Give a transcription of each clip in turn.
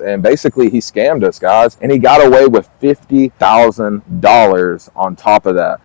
And basically he scammed us, guys, and he got away with $50,000 on top of that.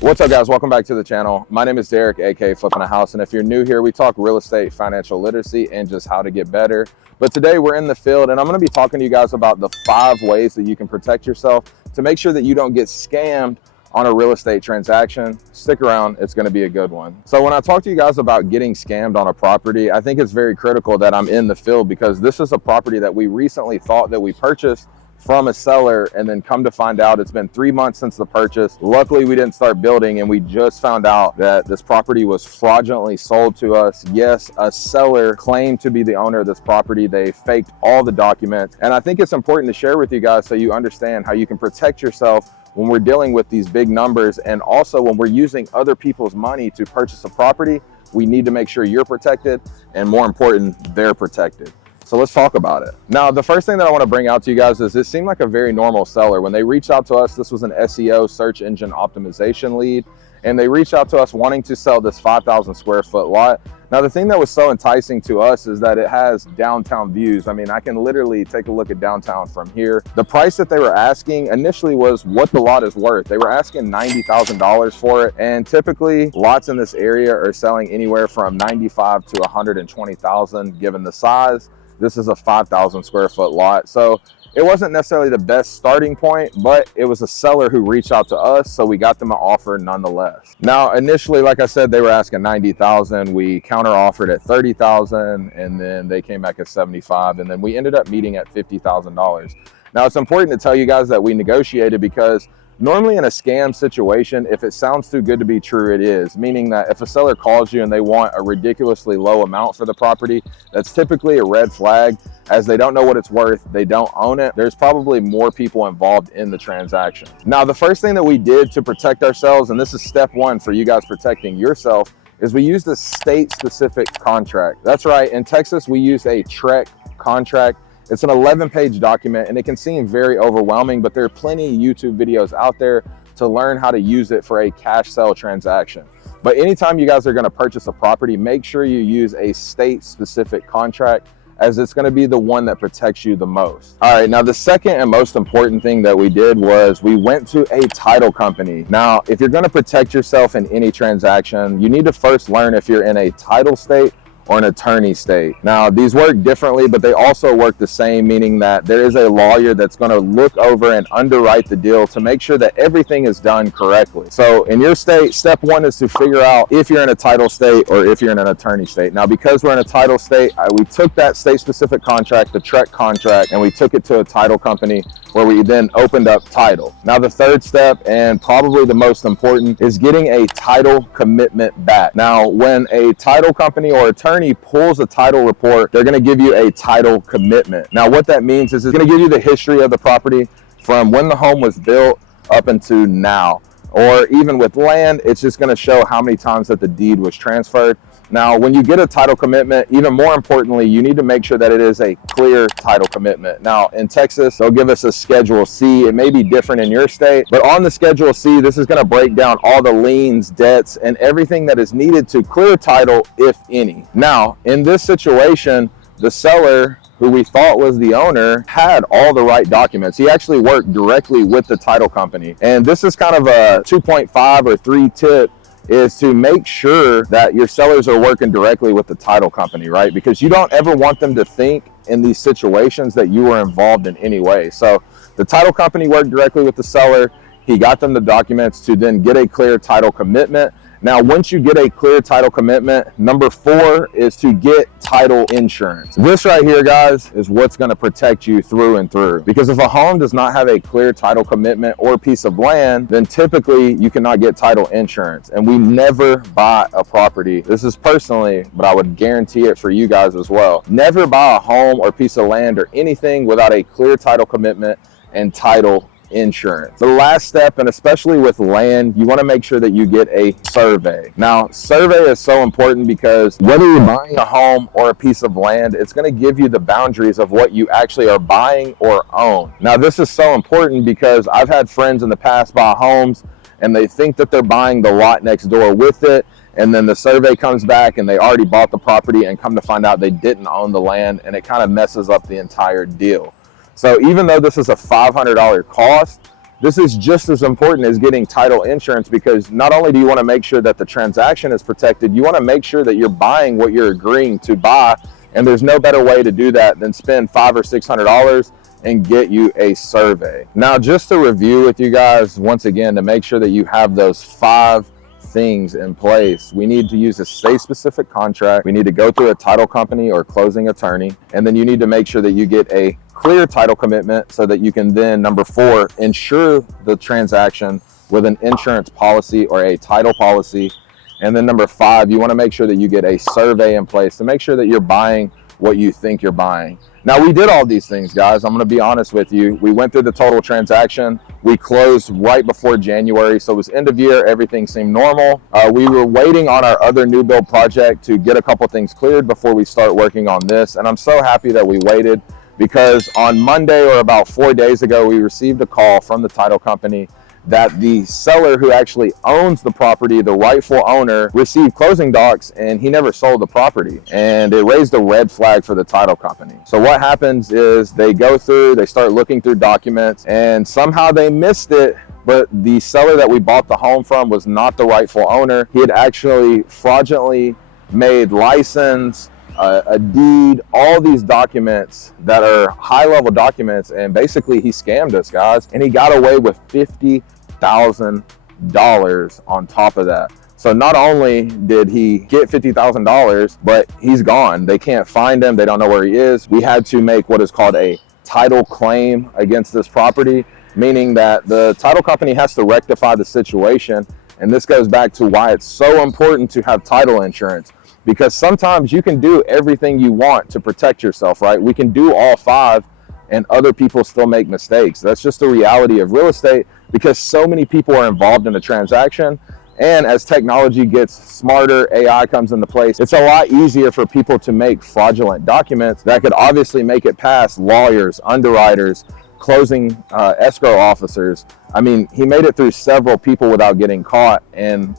What's up, guys? Welcome back to the channel. My name is Derek, aka Flippingahouse, and if you're new here, we talk real estate, financial literacy, and just how to get better. But today we're in the field, and I'm going to be talking to you guys about the 5 ways that you can protect yourself to make sure that you don't get scammed on a real estate transaction. Stick around, it's going to be a good one. So when I talk to you guys about getting scammed on a property, I think it's very critical that I'm in the field, because this is a property that we recently thought that we purchased from a seller, and then come to find out it's been 3 months since the purchase. Luckily we didn't start building, and we just found out that this property was fraudulently sold to us. Yes, a seller claimed to be the owner of this property. They faked all the documents, and I think it's important to share with you guys so you understand how you can protect yourself when we're dealing with these big numbers, and also when we're using other people's money to purchase a property. We need to make sure you're protected, and more important, they're protected. So let's talk about it. Now, the first thing that I want to bring out to you guys is it seemed like a very normal seller. When they reached out to us, this was an SEO, search engine optimization lead, and they reached out to us wanting to sell this 5,000 square foot lot. Now, the thing that was so enticing to us is that it has downtown views. I mean, I can literally take a look at downtown from here. The price that they were asking initially was what the lot is worth. They were asking $90,000 for it, and typically lots in this area are selling anywhere from $95,000 to $120,000 given the size. This is a 5,000 square foot lot, so it wasn't necessarily the best starting point, but it was a seller who reached out to us, so we got them an offer nonetheless. Now, initially, like I said, they were asking $90,000. We counter offered at $30,000, and then they came back at $75,000, and then we ended up meeting at $50,000. Now, it's important to tell you guys that we negotiated, because normally in a scam situation, if it sounds too good to be true, it is. Meaning that if a seller calls you and they want a ridiculously low amount for the property, that's typically a red flag, as they don't know what it's worth, they don't own it. There's probably more people involved in the transaction. Now, the first thing that we did to protect ourselves, and this is step 1 for you guys protecting yourself, is we used a state-specific contract. That's right, in Texas, we use a TREC contract. It's an 11-page document, and it can seem very overwhelming, but there are plenty of YouTube videos out there to learn how to use it for a cash sale transaction. But anytime you guys are going to purchase a property, make sure you use a state-specific contract, as it's going to be the one that protects you the most. All right, now the second and most important thing that we did was we went to a title company. Now, if you're going to protect yourself in any transaction, you need to first learn if you're in a title state or an attorney state. Now, these work differently, but they also work the same, meaning that there is a lawyer that's going to look over and underwrite the deal to make sure that everything is done correctly. So in your state, step 1 is to figure out if you're in a title state or if you're in an attorney state. Now, because we're in a title state, we took that state-specific contract, the TREC contract, and we took it to a title company where we then opened up title. Now, the third step, and probably the most important, is getting a title commitment back. Now, when a title company or attorney pulls a title report, they're going to give you a title commitment. Now, what that means is it's going to give you the history of the property from when the home was built up until now. Or even with land, it's just going to show how many times that the deed was transferred. Now, when you get a title commitment, even more importantly, you need to make sure that it is a clear title commitment. Now, in Texas, they'll give us a Schedule C. It may be different in your state, but on the Schedule C, this is going to break down all the liens, debts, and everything that is needed to clear title, if any. Now, in this situation, the seller, who we thought was the owner, had all the right documents. He actually worked directly with the title company. And this is kind of a 2.5 or 3 tip, is to make sure that your sellers are working directly with the title company, right? Because you don't ever want them to think in these situations that you were involved in any way. So the title company worked directly with the seller. He got them the documents to then get a clear title commitment. Now, once you get a clear title commitment, number 4 is to get title insurance. This right here, guys, is what's going to protect you through and through. Because if a home does not have a clear title commitment or piece of land, then typically you cannot get title insurance. And we never buy a property. This is personally, but I would guarantee it for you guys as well. Never buy a home or piece of land or anything without a clear title commitment and title insurance. The last step, and especially with land, you want to make sure that you get a survey. Now, survey is so important because whether you're buying a home or a piece of land, it's going to give you the boundaries of what you actually are buying or own. Now, this is so important because I've had friends in the past buy homes and they think that they're buying the lot next door with it, and then the survey comes back and they already bought the property, and come to find out they didn't own the land, and it kind of messes up the entire deal. So even though this is a $500 cost, this is just as important as getting title insurance, because not only do you want to make sure that the transaction is protected, you want to make sure that you're buying what you're agreeing to buy. And there's no better way to do that than spend $500 or $600 and get you a survey. Now, just to review with you guys, once again, to make sure that you have those 5 things in place, we need to use a state-specific contract. We need to go through a title company or closing attorney. And then you need to make sure that you get a clear title commitment so that you can then, number 4, insure the transaction with an insurance policy or a title policy. And then number 5, you want to make sure that you get a survey in place to make sure that you're buying what you think you're buying. Now, we did all these things, guys. I'm going to be honest with you. We went through the total transaction. We closed right before January, so it was end of year. Everything seemed normal. We were waiting on our other new build project to get a couple things cleared before we start working on this. And I'm so happy that we waited, because on Monday, or about 4 days ago, we received a call from the title company that the seller who actually owns the property, the rightful owner, received closing docs and he never sold the property. And it raised a red flag for the title company. So what happens is they go through, they start looking through documents, and somehow they missed it. But the seller that we bought the home from was not the rightful owner. He had actually fraudulently made license, a deed, all these documents that are high-level documents, and basically he scammed us, guys, and he got away with $50,000 on top of that. So not only did he get $50,000, but he's gone. They can't find him. They don't know where he is. We had to make what is called a title claim against this property, meaning that the title company has to rectify the situation. And this goes back to why it's so important to have title insurance, because sometimes you can do everything you want to protect yourself, right? We can do all 5 and other people still make mistakes. That's just the reality of real estate, because so many people are involved in the transaction. And as technology gets smarter, AI comes into place, it's a lot easier for people to make fraudulent documents that could obviously make it past lawyers, underwriters, closing escrow officers. I mean, he made it through several people without getting caught, and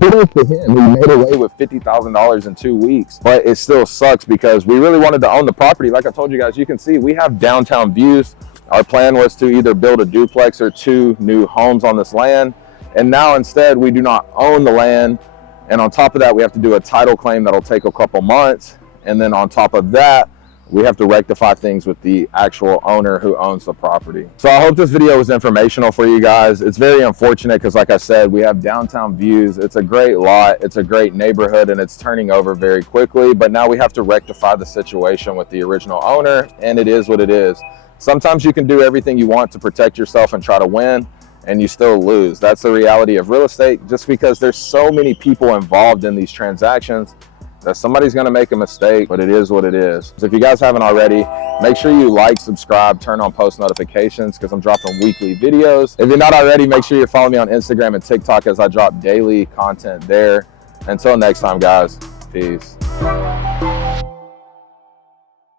kudos to him. He made away with $50,000 in 2 weeks. But it still sucks, because we really wanted to own the property. Like I told you guys, you can see we have downtown views. Our plan was to either build a duplex or 2 new homes on this land, and now instead we do not own the land. And on top of that, we have to do a title claim that'll take a couple months, and then on top of that, we have to rectify things with the actual owner who owns the property. So I hope this video was informational for you guys. It's very unfortunate, because like I said, we have downtown views. It's a great lot, it's a great neighborhood, and it's turning over very quickly. But now we have to rectify the situation with the original owner, and it is what it is. Sometimes you can do everything you want to protect yourself and try to win, and you still lose. That's the reality of real estate, just because there's so many people involved in these transactions that somebody's going to make a mistake, but it is what it is. So if you guys haven't already, make sure you like, subscribe, turn on post notifications, because I'm dropping weekly videos. If you're not already, make sure you follow me on Instagram and TikTok, as I drop daily content there. Until next time, guys, peace.